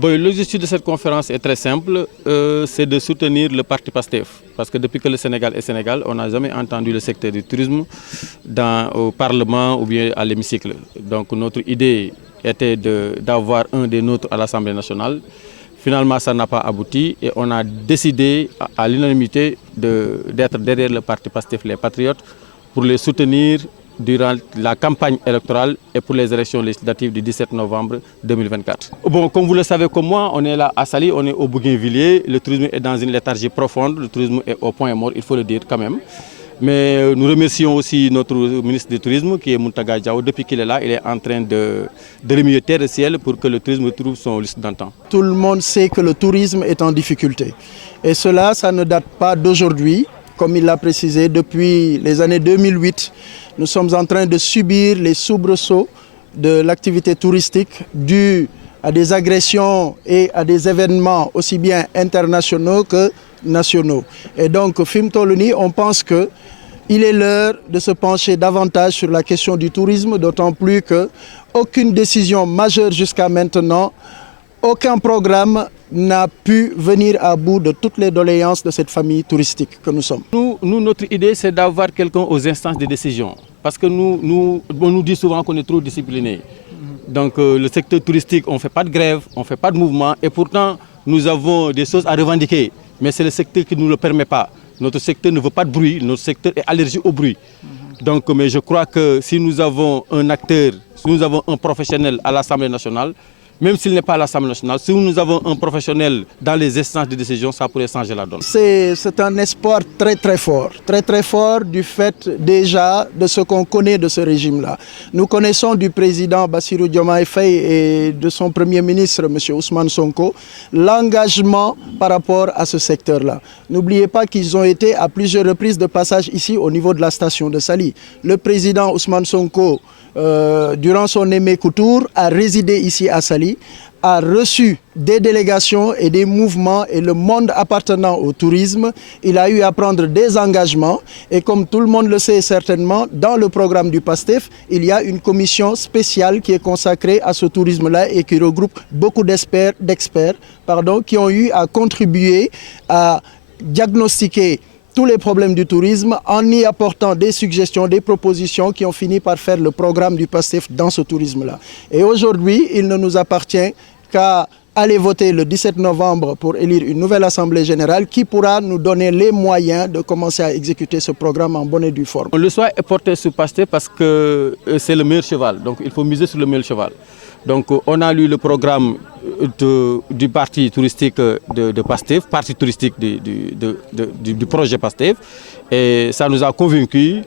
Bon, l'objectif de cette conférence est très simple, c'est de soutenir le parti PASTEF. Parce que depuis que le Sénégal est Sénégal, on n'a jamais entendu le secteur du tourisme au Parlement ou bien à l'hémicycle. Donc notre idée était d'avoir un des nôtres à l'Assemblée nationale. Finalement, ça n'a pas abouti et on a décidé à l'unanimité d'être derrière le parti PASTEF, les Patriotes, pour les soutenir durant la campagne électorale et pour les élections législatives du 17 novembre 2024. Bon, comme vous le savez comme moi, on est là à Saly, on est au Bougainvilliers, le tourisme est dans une léthargie profonde, le tourisme est au point mort, il faut le dire quand même. Mais nous remercions aussi notre ministre du Tourisme qui est Mountaga Diaw. Depuis qu'il est là, il est en train de remuer terre et ciel pour que le tourisme trouve son lustre d'antan. Tout le monde sait que le tourisme est en difficulté. Et cela, ça ne date pas d'aujourd'hui. Comme il l'a précisé, depuis les années 2008, nous sommes en train de subir les soubresauts de l'activité touristique dus à des agressions et à des événements aussi bien internationaux que nationaux. Et donc, Fim Toloni, on pense qu'il est l'heure de se pencher davantage sur la question du tourisme, d'autant plus qu'aucune décision majeure jusqu'à maintenant, aucun programme n'a pu venir à bout de toutes les doléances de cette famille touristique que nous sommes. Nous notre idée, c'est d'avoir quelqu'un aux instances de décision. Parce que on nous dit souvent qu'on est trop discipliné. Donc le secteur touristique, on ne fait pas de grève, on ne fait pas de mouvement. Et pourtant, nous avons des choses à revendiquer. Mais c'est le secteur qui ne nous le permet pas. Notre secteur ne veut pas de bruit, notre secteur est allergique au bruit. Donc, mais je crois que si nous avons un acteur, si nous avons un professionnel à l'Assemblée nationale, même s'il n'est pas à l'Assemblée nationale, si nous avons un professionnel dans les instances de décision, ça pourrait changer la donne. C'est un espoir très fort du fait déjà de ce qu'on connaît de ce régime-là. Nous connaissons du président Bassirou Diomaye Faye et de son premier ministre, M. Ousmane Sonko, l'engagement par rapport à ce secteur-là. N'oubliez pas qu'ils ont été à plusieurs reprises de passage ici au niveau de la station de Saly. Le président Ousmane Sonko, durant son émékoutour, a résidé ici à Saly, a reçu des délégations et des mouvements et le monde appartenant au tourisme. Il a eu à prendre des engagements et comme tout le monde le sait certainement, dans le programme du PASTEF, il y a une commission spéciale qui est consacrée à ce tourisme-là et qui regroupe beaucoup d'experts qui ont eu à contribuer à diagnostiquer tous les problèmes du tourisme en y apportant des suggestions, des propositions qui ont fini par faire le programme du PASTEF dans ce tourisme-là. Et aujourd'hui, il ne nous appartient qu'à aller voter le 17 novembre pour élire une nouvelle Assemblée générale qui pourra nous donner les moyens de commencer à exécuter ce programme en bonne et due forme. Le choix est porté sur PASTEF parce que c'est le meilleur cheval, donc il faut miser sur le meilleur cheval. Donc on a lu le programme du parti touristique de PASTEF, parti touristique du projet PASTEF, et ça nous a convaincus.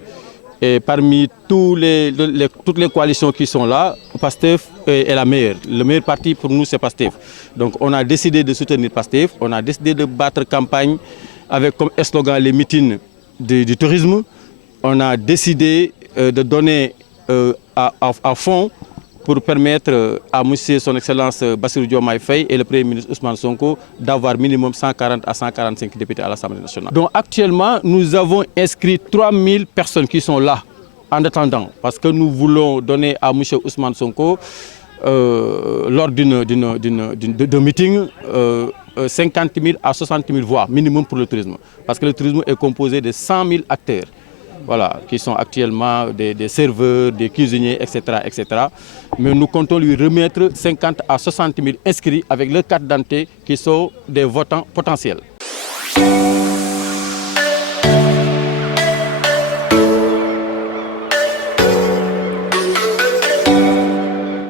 Et parmi toutes les coalitions qui sont là, PASTEF est la meilleure. Le meilleur parti pour nous, c'est PASTEF. Donc on a décidé de soutenir PASTEF, on a décidé de battre campagne avec comme slogan les meetings du tourisme. On a décidé de donner à fond pour permettre à monsieur son excellence Bassirou Diomaye Faye et le premier ministre Ousmane Sonko d'avoir minimum 140 à 145 députés à l'Assemblée nationale. Donc actuellement, nous avons inscrit 3000 personnes qui sont là en attendant parce que nous voulons donner à monsieur Ousmane Sonko lors d'un meeting 50 000 à 60 000 voix minimum pour le tourisme. Parce que le tourisme est composé de 100 000 acteurs. Voilà, qui sont actuellement des serveurs, des cuisiniers, etc. Mais nous comptons lui remettre 50 à 60 000 inscrits avec leur carte d'identité qui sont des votants potentiels.